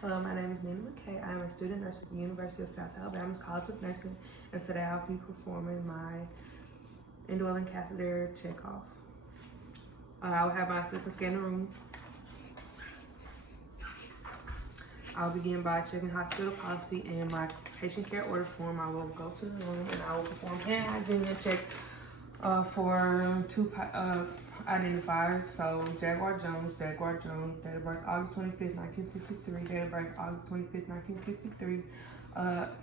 Hello, my name is Nina McKay. I am a student nurse at the University of South Alabama's College of Nursing, and today I'll be performing my indwelling catheter checkoff. I will have my assistant scan the room. I'll begin by checking hospital policy and my patient care order form. I will go to the room and I will perform hand hygiene and check for two identifiers. So Jaguar Jones, date of birth August 25th, 1963, date of birth August 25th, 1963.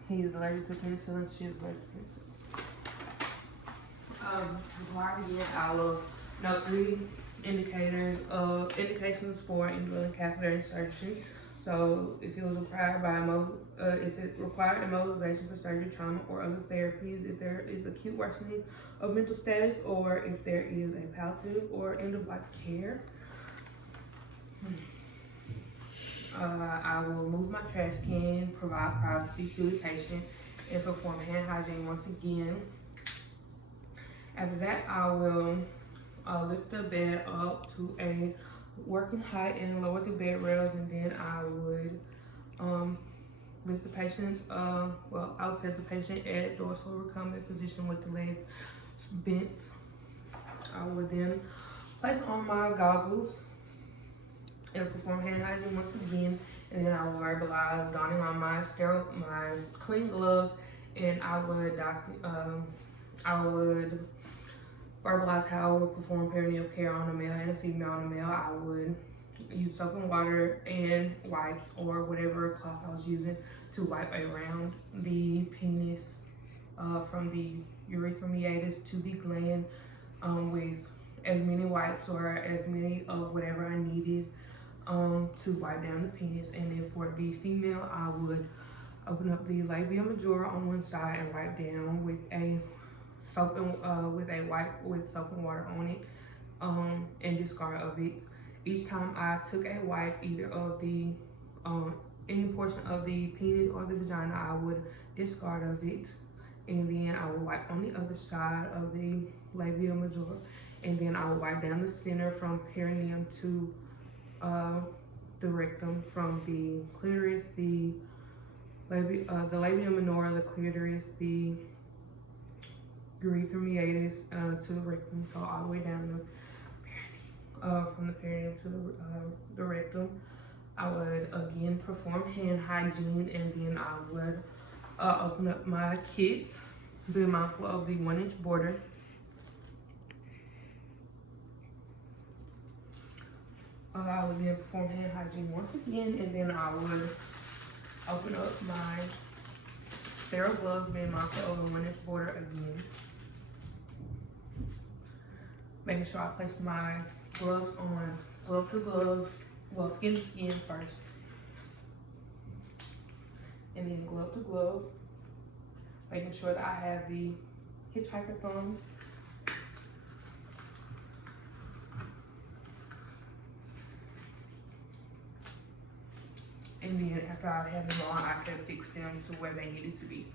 He is allergic to penicillin, she is allergic to penicillin. Before I begin, I will note three indications for indwelling catheter insertion. So if it was required if it required immobilization for surgery, trauma, or other therapies, if there is acute worsening of mental status, or if there is a palliative or end of life care. I will move my trash can, provide privacy to the patient, and perform hand hygiene once again. After that, I will lift the bed up to a working height and lower the bed rails, and then I would lift the patient's, I would set the patient at dorsal recumbent position with the legs bent. I would then place on my goggles and perform hand hygiene once again, and then I will verbalize donning on my clean gloves, and I would verbalize how I would perform perineal care on a male and a female. On a male, I would use soap and water and wipes or whatever cloth I was using to wipe around the penis from the urethra meatus to the gland with as many wipes or as many of whatever I needed to wipe down the penis. And then for the female, I would open up the labia majora on one side and wipe down with a soap and wipe with soap and water on it, and discard of it. Each time I took a wipe, either of the any portion of the penis or the vagina, I would discard of it, and then I would wipe on the other side of the labia majora, and then I would wipe down the center from perineum to the rectum, from the clitoris, the labia minora, the clitoris, the urethra meatus to the rectum, so all the way down the perineum, from the perineum to the rectum. I would again perform hand hygiene, and then I would open up my kit, be mindful of the 1-inch border. I would then perform hand hygiene once again, and then I would open up my sterile gloves, being mindful of the 1-inch border again. Making sure I place my gloves on, glove to glove, skin to skin first, and then glove to glove. Making sure that I have the hitchhiker thumb. And then after I have them on, I can fix them to where they needed to be.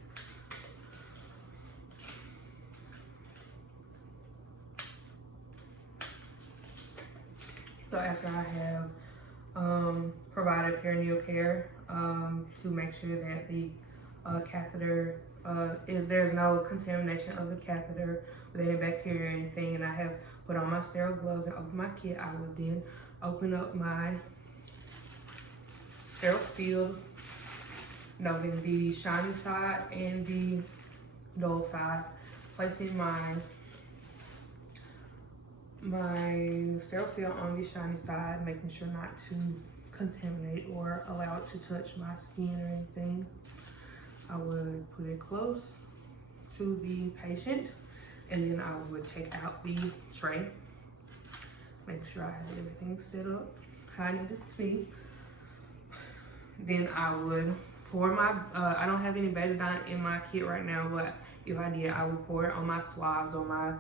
So after I have provided perineal care to make sure that the catheter, there's no contamination of the catheter with any bacteria or anything, and I have put on my sterile gloves and open my kit, I will then open up my sterile field, noting the shiny side and the dull side, placing my sterile field on the shiny side, making sure not to contaminate or allow it to touch my skin or anything. I would put it close to the patient, and then I would take out the tray, make sure I have everything set up how I need it to be. Then I would pour my, I don't have any betadine in my kit right now, but if I did, I would pour it on my swabs or my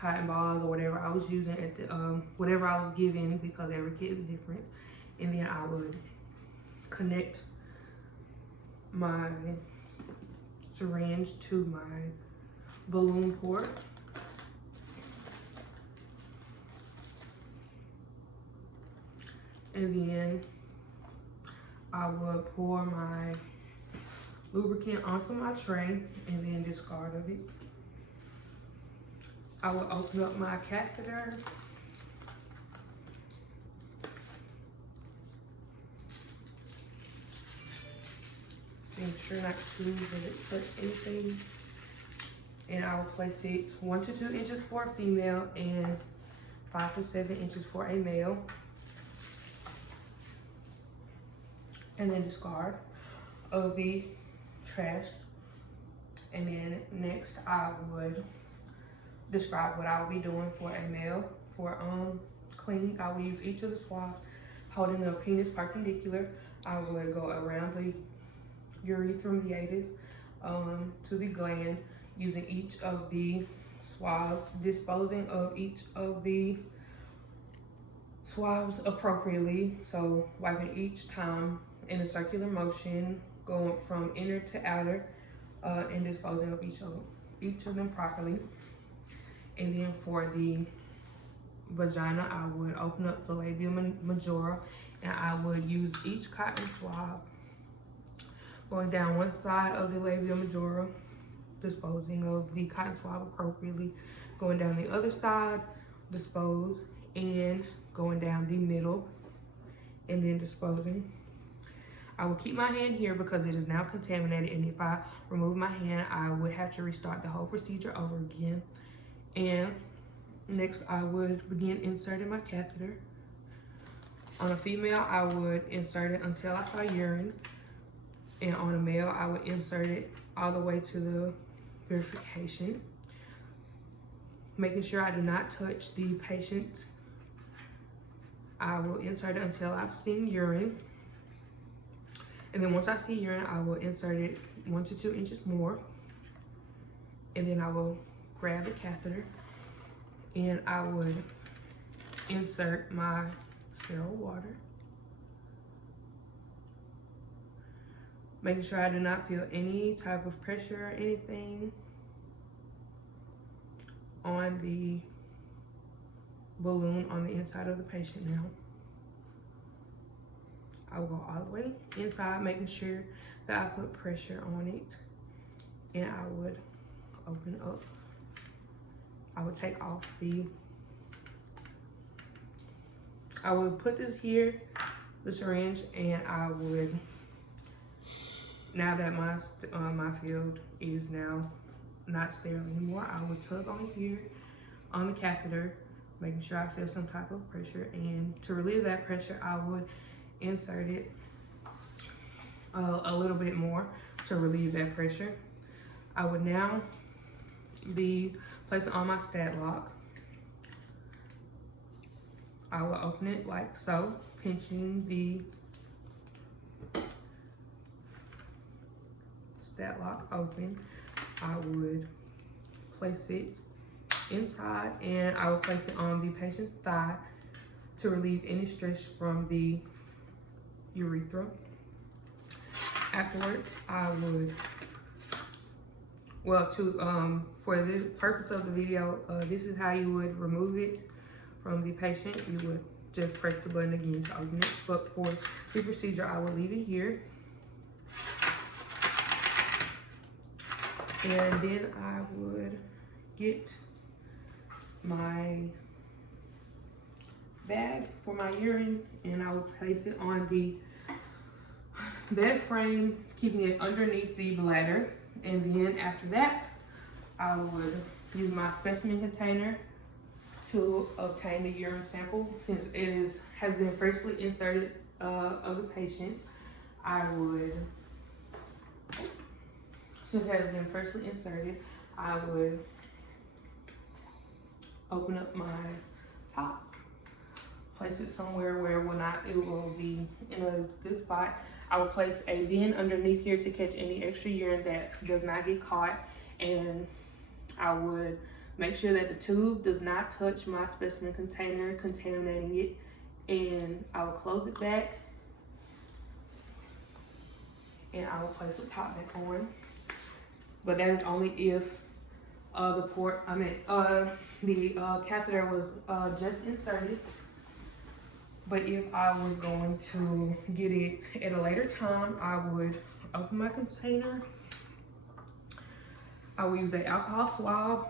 cotton balls or whatever I was using at the, whatever I was given, because every kit is different. And then I would connect my syringe to my balloon port. And then I will pour my lubricant onto my tray and then discard of it. I will open up my catheter. Make sure not to let it touch anything. And I will place it 1 to 2 inches for a female and 5 to 7 inches for a male. And then discard of the trash. And then next I would describe what I will be doing for a male. For cleaning, I will use each of the swabs holding the penis perpendicular. I would go around the urethra meatus to the gland, using each of the swabs, disposing of each of the swabs appropriately. So wiping each time in a circular motion, going from inner to outer, and disposing of each of them properly. And then for the vagina, I would open up the labia majora and I would use each cotton swab going down one side of the labia majora, disposing of the cotton swab appropriately, going down the other side, dispose, and going down the middle, and then disposing. I will keep my hand here because it is now contaminated, and if I remove my hand, I would have to restart the whole procedure over again. And next, I would begin inserting my catheter. On a female, I would insert it until I saw urine. And on a male, I would insert it all the way to the verification. Making sure I do not touch the patient. I will insert it until I've seen urine. And then once I see urine, I will insert it 1 to 2 inches more. And then I will grab the catheter and I would insert my sterile water. Making sure I do not feel any type of pressure or anything on the balloon on the inside of the patient now. I will go all the way inside, making sure that I put pressure on it. And I would open up. I would take off I would put this here, the syringe, and I would, now that my field is now not sterile anymore, I would tug on here on the catheter, making sure I feel some type of pressure. And to relieve that pressure, I would insert it a little bit more to relieve that pressure. I would now be placing on my stat lock. I will open it like so, pinching the stat lock open. I would place it inside and I will place it on the patient's thigh to relieve any stress from the urethra. Afterwards, I would, for the purpose of the video, this is how you would remove it from the patient. You would just press the button again to open it. But for the procedure, I will leave it here. And then I would get my bag for my urine and I would place it on the bed frame, keeping it underneath the bladder. And then after that, I would use my specimen container to obtain the urine sample. Since it has been freshly inserted of the patient, since it has been freshly inserted, I would open up my top, place it somewhere where it will be in a good spot. I will place a bin underneath here to catch any extra urine that does not get caught, and I would make sure that the tube does not touch my specimen container, contaminating it, and I will close it back and I will place the top back on. But that is only if the catheter was just inserted. But if I was going to get it at a later time, I would open my container. I will use an alcohol swab,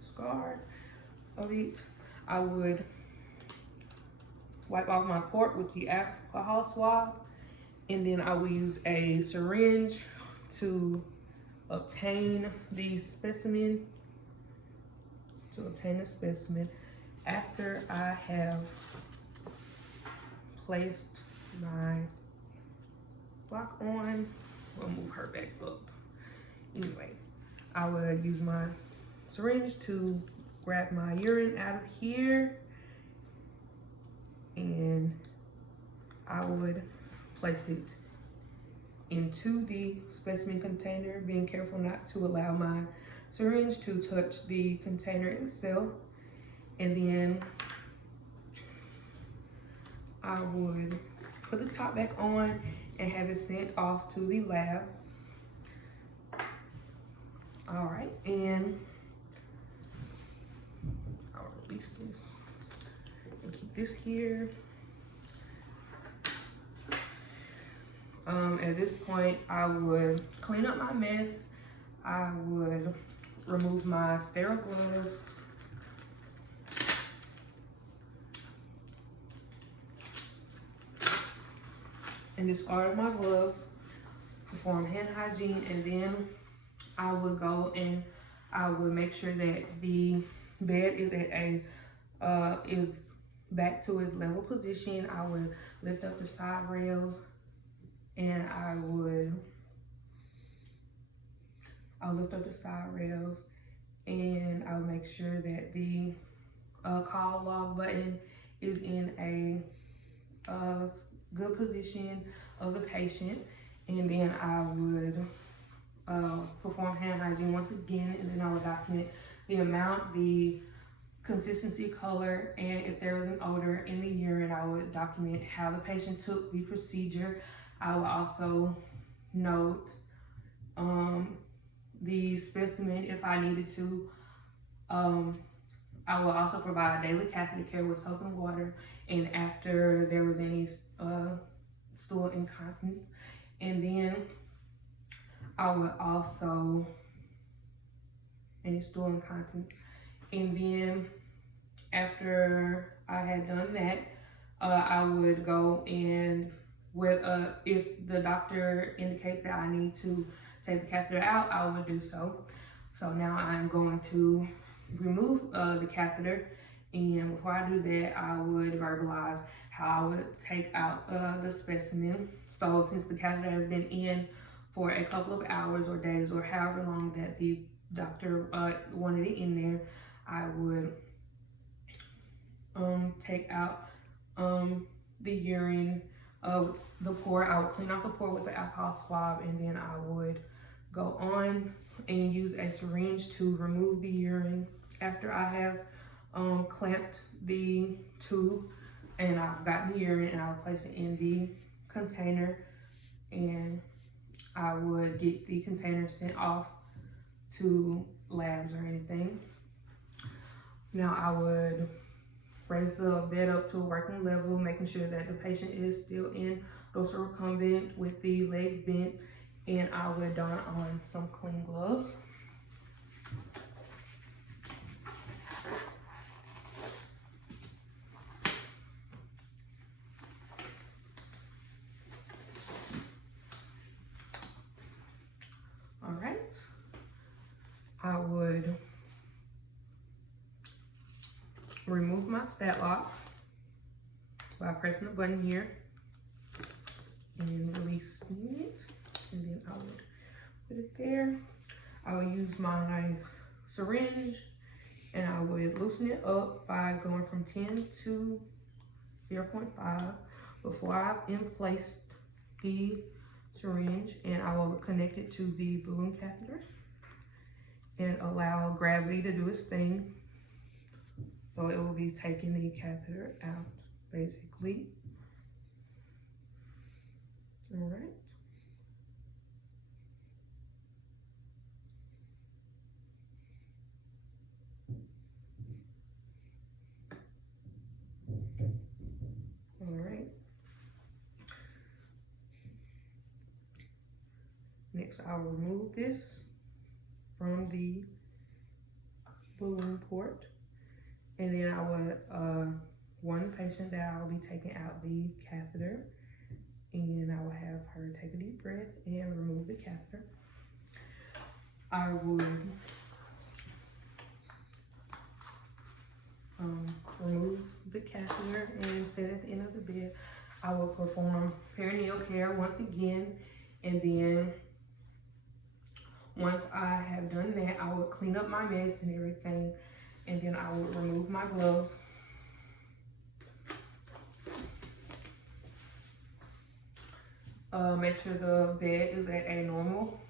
discard of it. I would wipe off my port with the alcohol swab, and then I will use a syringe to obtain the specimen. After I have placed my block on, we'll move her back up. Anyway, I would use my syringe to grab my urine out of here, and I would place it into the specimen container, being careful not to allow my syringe to touch the container itself. And then I would put the top back on and have it sent off to the lab. All right, and I'll release this and keep this here. At this point, I would clean up my mess. I would remove my sterile gloves. And discard my gloves, perform hand hygiene, and then I would go and I would make sure that the bed is at a is back to its level position. I would lift up the side rails, and I'll lift up the side rails, and I'll make sure that the call log button is in a good position of the patient. And then I would perform hand hygiene once again, and then I would document the amount, the consistency, color, and if there was an odor in the urine, I would document how the patient took the procedure. I would also note the specimen if I needed to. I will also provide daily catheter care with soap and water, and after there was any stool incontinence. And then I would also, any stool incontinence. And then after I had done that, I would go and if the doctor indicates that I need to take the catheter out, I would do so. So now I'm going to remove the catheter, and before I do that, I would verbalize how I would take out the specimen. So since the catheter has been in for a couple of hours or days or however long that the doctor wanted it in there, I would take out the urine, the pore. I would clean off the pore with the alcohol swab, and then I would go on and use a syringe to remove the urine. After I have clamped the tube and I've gotten the urine, and I would place it in the container, and I would get the container sent off to labs or anything. Now I would raise the bed up to a working level, making sure that the patient is still in dorsal recumbent with the legs bent, and I would don on some clean gloves. All right, I would remove my stat lock by pressing the button here and releasing it, and then I would put it there. I would use my syringe, and I would loosen it up by going from 10 to 0.5 before I've placed the syringe, and I will connect it to the balloon catheter and allow gravity to do its thing. So it will be taking the catheter out, basically. All right. Next, I'll remove this from the balloon port, and then I would warn the patient that I will be taking out the catheter, and I will have her take a deep breath and remove the catheter. I would remove the catheter and set at the end of the bed. I will perform perineal care once again, and then once I have done that, I would clean up my mess and everything, and then I would remove my gloves. Make sure the bed is at a normal,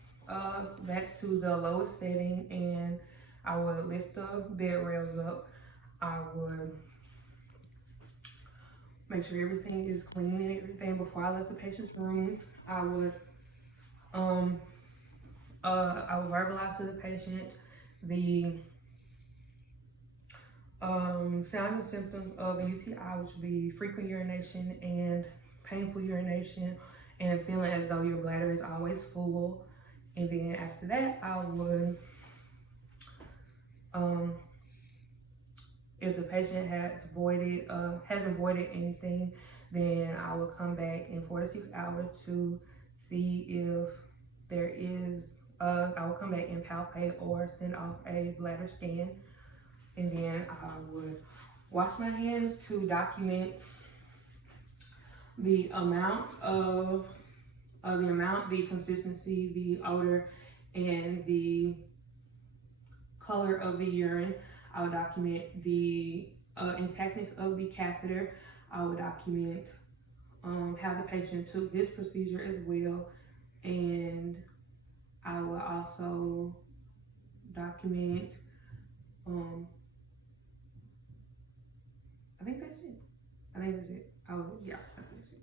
back to the lowest setting, and I would lift the bed rails up. I would make sure everything is clean and everything before I left the patient's room. I would verbalize to the patient the signs and symptoms of a UTI, which would be frequent urination and painful urination, and feeling as though your bladder is always full. And then after that, I would, if the patient hasn't voided anything, then I will come back in 4 to 6 hours to see if there is, I will come back and palpate or send off a bladder scan. And then I would wash my hands to document the amount, the consistency, the odor, and the color of the urine. I would document the intactness of the catheter. I would document how the patient took this procedure as well, and I will also document, I think that's it. I think that's it. I think that's it.